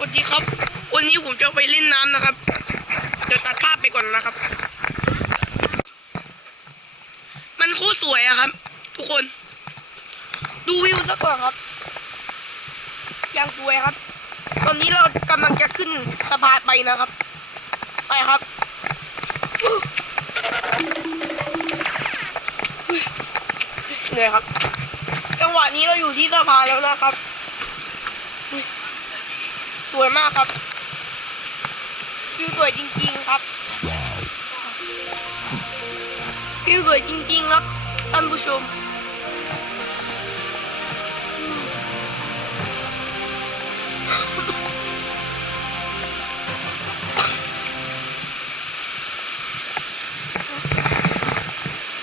วัสดีครับ วันนี้ผมจะไปเล่นน้ำนะครับ เดี๋ยวตัดภาพไปก่อนนะครับ มันโคตรสวยอะครับ ทุกคน ดูวิวซะก่อนครับ อย่างสวยครับ ตอนนี้เรากำลังจะขึ้นสะพานไปนะครับ ไปครับเหนื่อยครับ จังหวะนี้เราอยู่ที่สะพานแล้วนะครับ สวยมากครับวิวสวยจริง ๆ ครับวิวสวยจริง ๆ ครับท่านผู้ชม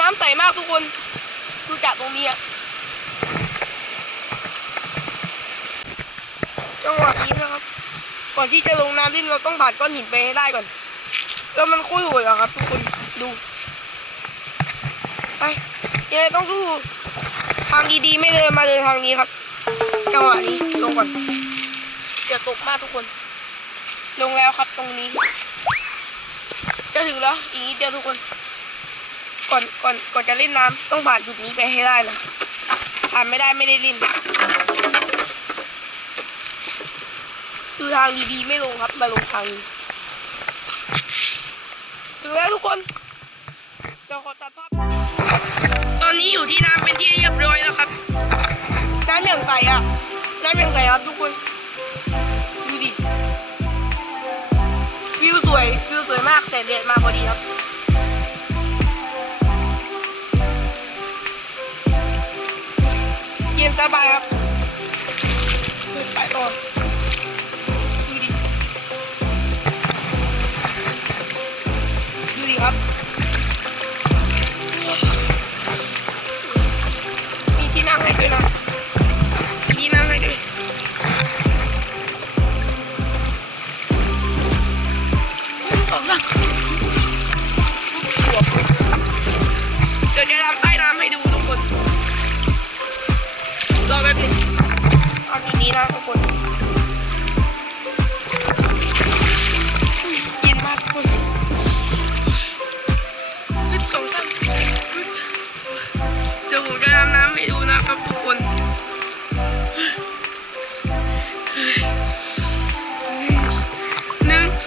น้ำใสมากทุกคนดูจากตรงนี้อะจังหวะ ก่อนที่จะลงน้ำเล่นเราต้องผ่านก้อนหินไปให้ได้ก่อนแล้วมันคุยโหดอะครับ ทุกคนดูไปยังไงต้องสู้ทางดีๆไม่เดินมาเดินทางนี้ครับจังหวะนี้ลงก่อนเดี๋ยวตกมากทุกคน ลงแล้วครับตรงนี้ จะถึงแล้วอีกนิดเดียวทุกคน ก่อนก่อนก่อนจะเล่นน้ำต้องผ่านจุดนี้ไปให้ได้นะผ่านไม่ได้ไม่ได้เล่น คือทางดีๆไม่ลงครับ มาลงทางถึงแล้วทุกคนเราขอตัดภาพ ตอนนี้อยู่ที่น้ำเป็นที่เรียบร้อยแล้วครับ น้ำอย่างใสอะ น้ำอย่างใสครับทุกคน ดูดิ วิวสวย วิวสวยมากแต่แดดมาพอดีครับเย็นสบายครับไปต่อ มีที่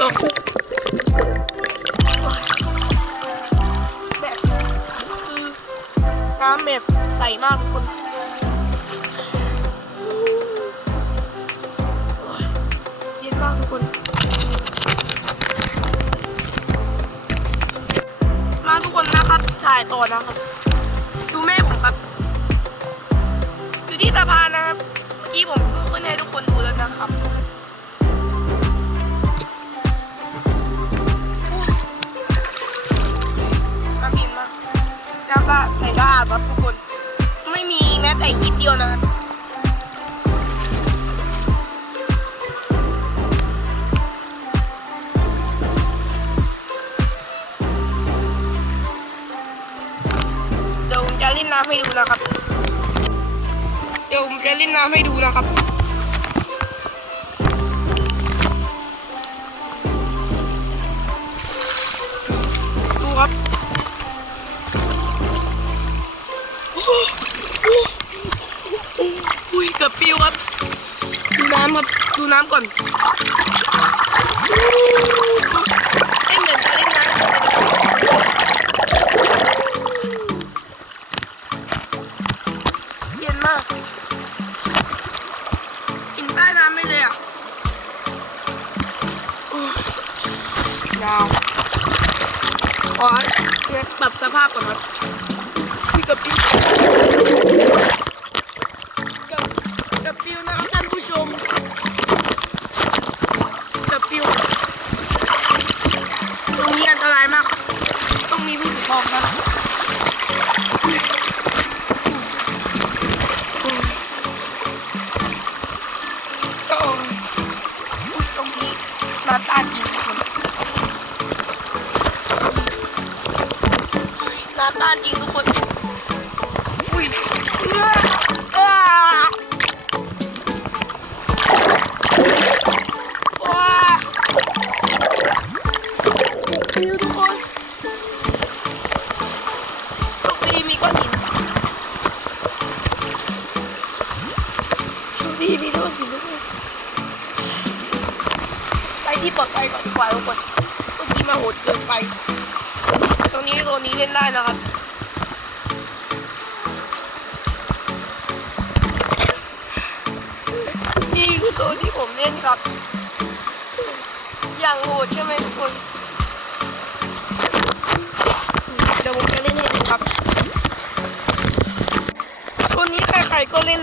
แบบคือน้ำแบบใสมากทุกคนเย็นมากทุกคน มาทุกคนนะครับถ่ายต่อนะครับ น้ำก็ใส่ก็อาบครับทุกคน ไม่มีแม้แต่นิดเดียวนะครับเดี๋ยวผมจะเล่นน้ำให้ดูนะครับ เดี๋ยวผมจะเล่นน้ำให้ดูนะครับ ดูน้ำครับดูน้ำก่อนไม่เหมือนจะเล่นน้ำเย็นมากกินใต้น้ำไม่เลยอะยาวอเช็คปรับสภาพก่อนครับพี่กับพี่กับกับฟิวนะครับท่านผู้ชม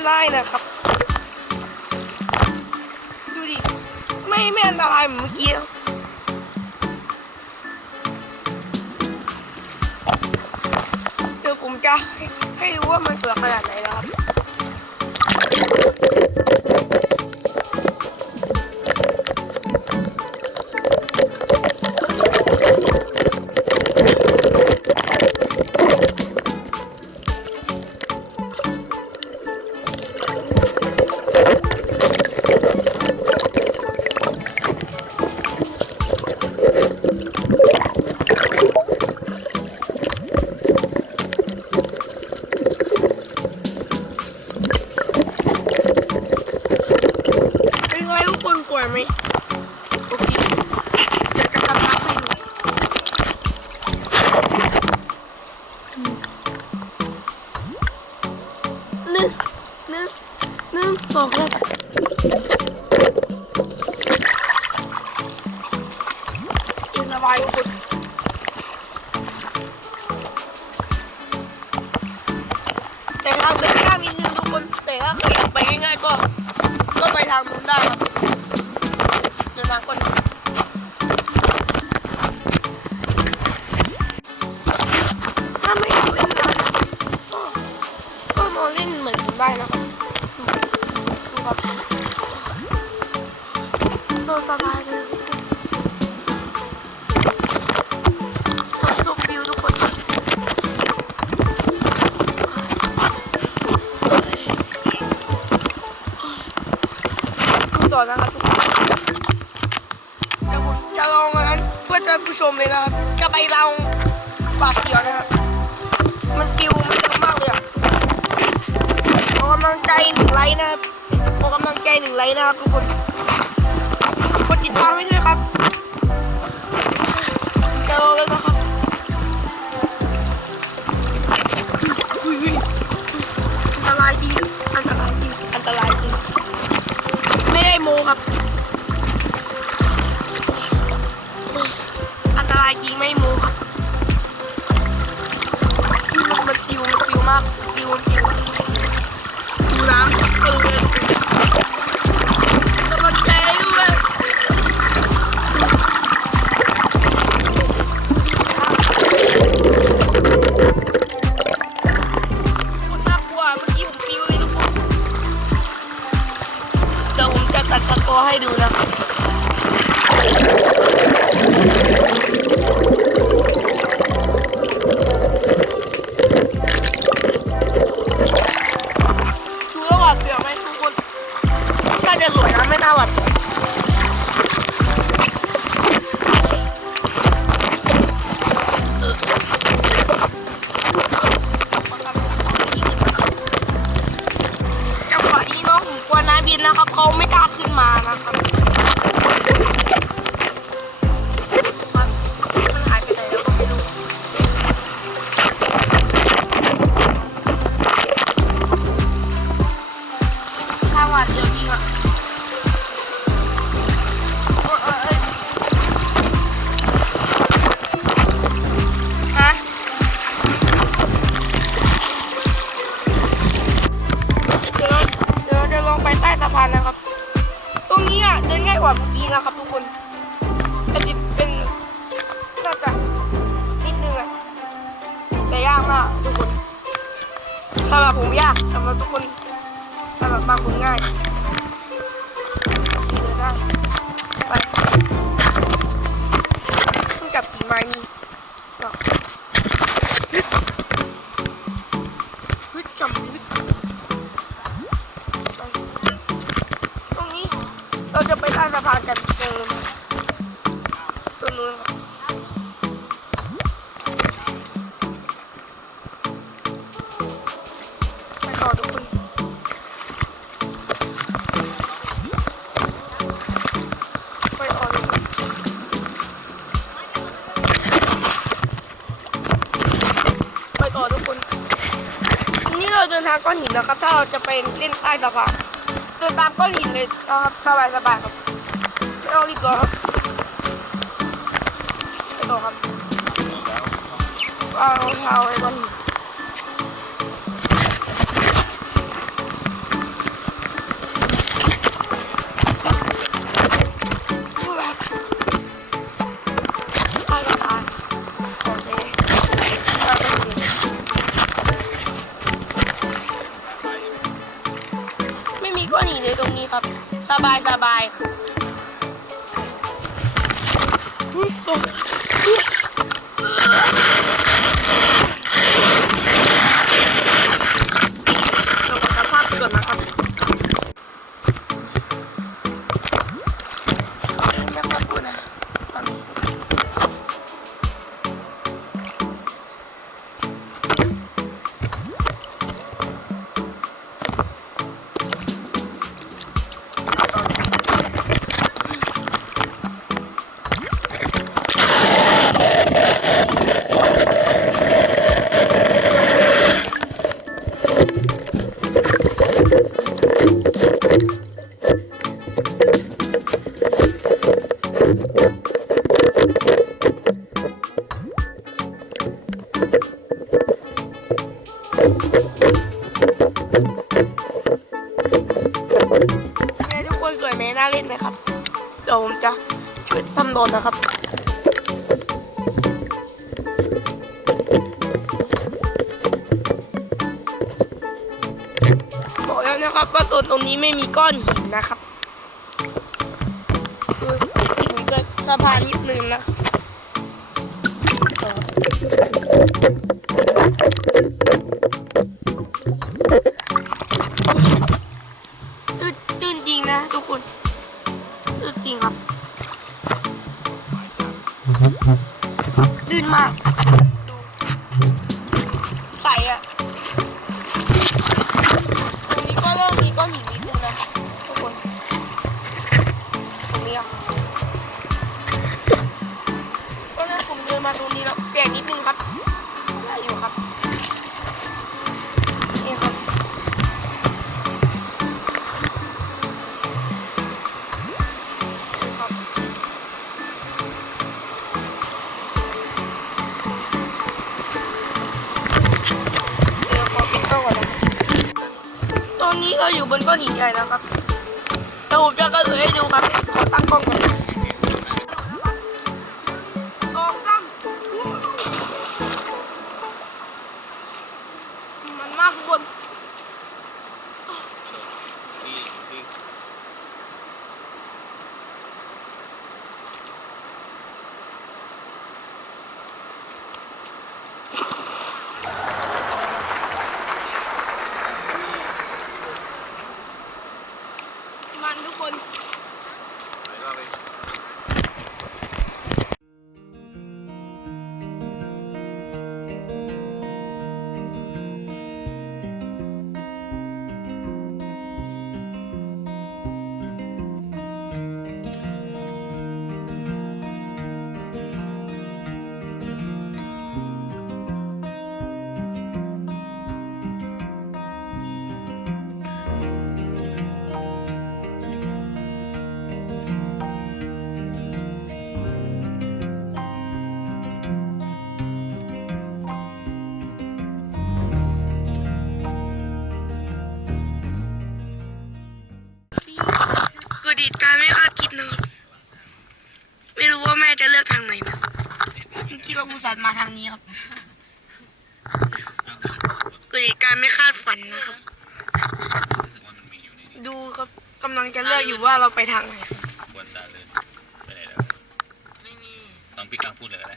ได้นะครับ ดูดิ ไม่ไม่อันตรายเหมือนเมื่อกี้เดี๋ยวผมจะให้ให้รู้ว่ามันเปลืขนาดไหน อกเลยเย็นสบายทุกแต่ทาเดินข้างนิดนึงทุกคน แต่ถ้าอยากไปง่ายๆก็ ก็ไปทางนู้นได้ ให้ดูนะครับ วันนาบินนะครับเขาไม่กล้าขึ้นมานะครับ นะครับทุกคนอาจจเป็นน่าจะนิดนึงอะแต่ยากมากทุกคนสำหรับผมยากสำหรับทุกคนสำหรับบางคนง่าย เราจะไปเล่นใต้สะพานเดินตามก้อนหินเลยนะครับสบายสบายครับไม่ต้องรีบร้อนครับไปต่อครับเอาเท้าไว้ก้อนหิน ข ทุกคนสวยไหมน่าเล่นไหมครับเดี๋ยวผมจะช่วยทำโดนนะครับบอกแล้วนะครับว่าโซนตรงนี้ไม่มีก้อนหิน อยู่บนก้อ เมื่อกี้เราอุตส่าห์มาทางนี้ครับคือดีดการไม่คาดฝันนะครับ ดูครับกำลังจะเลือกอยู่ว่าเราไปทางไหนควรตาเลินไปไหนแล้วไม่มีต้องพี่กลางพูดเลยก็ได้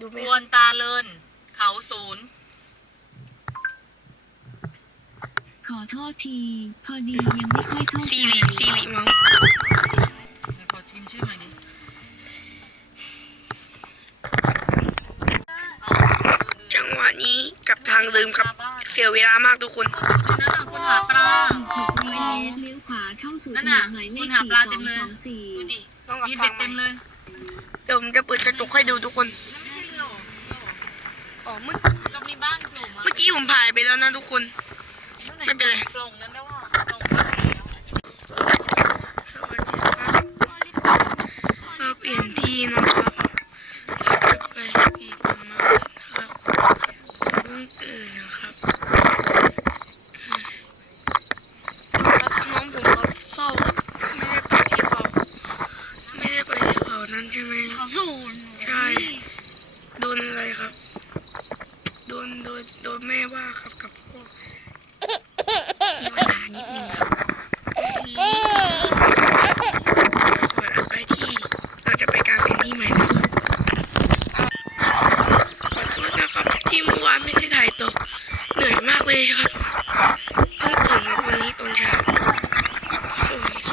ดูไหมควนตาเลิน เขาศูนย์ขอโทษที พอดียังไม่ค่อยเข้าใจซีรีซีรีมั้งเดี๋ยวขอชิมชื่อหน่อยดิางลืมครับ เสียเวลามากทุกคน นั่นน่ะคุณหาปลา หกเลี้ยวขวาเข้าสู่ถนนหมายเลขสปลสองสองสี่ดูดิมีเบ็ดเต็มเลยเดี๋ยวผมจะเปิดกระจกให้ดูทุกคนไม่ใช่เรืออ๋อเมื่อก็มีบ้านผมเมื่อกี้ผมผ่ายไปแล้วนะทุกคน ไม่เป็นไร กล่งนั้นแล้วอ่าเราเปลี่ยนที่เนาะ อื่นนะครับ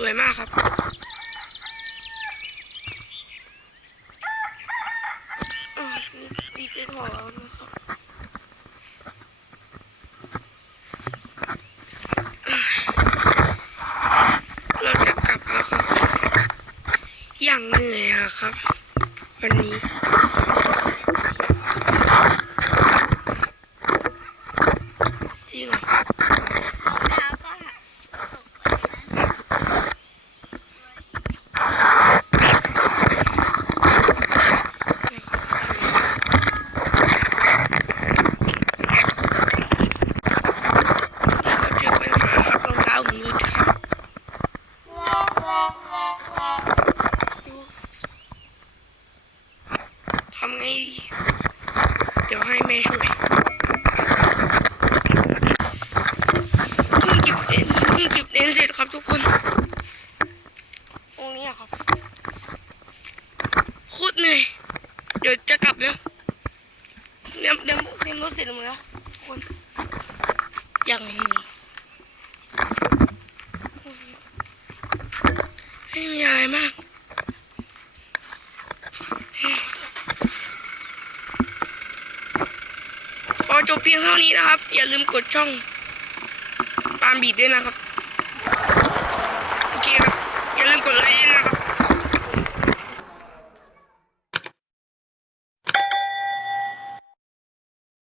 วยมากครับ เดี๋ยวจะกลับแล้วเดี๋ยเดี๋ยเดี๋ยรถเสร็จแล้วคนอย่างนี้ไม่มีอะไรมากขอจบเพียงเท่านี้นะครับ อย่าลืมกดช่องปามบีดด้วยนะครับ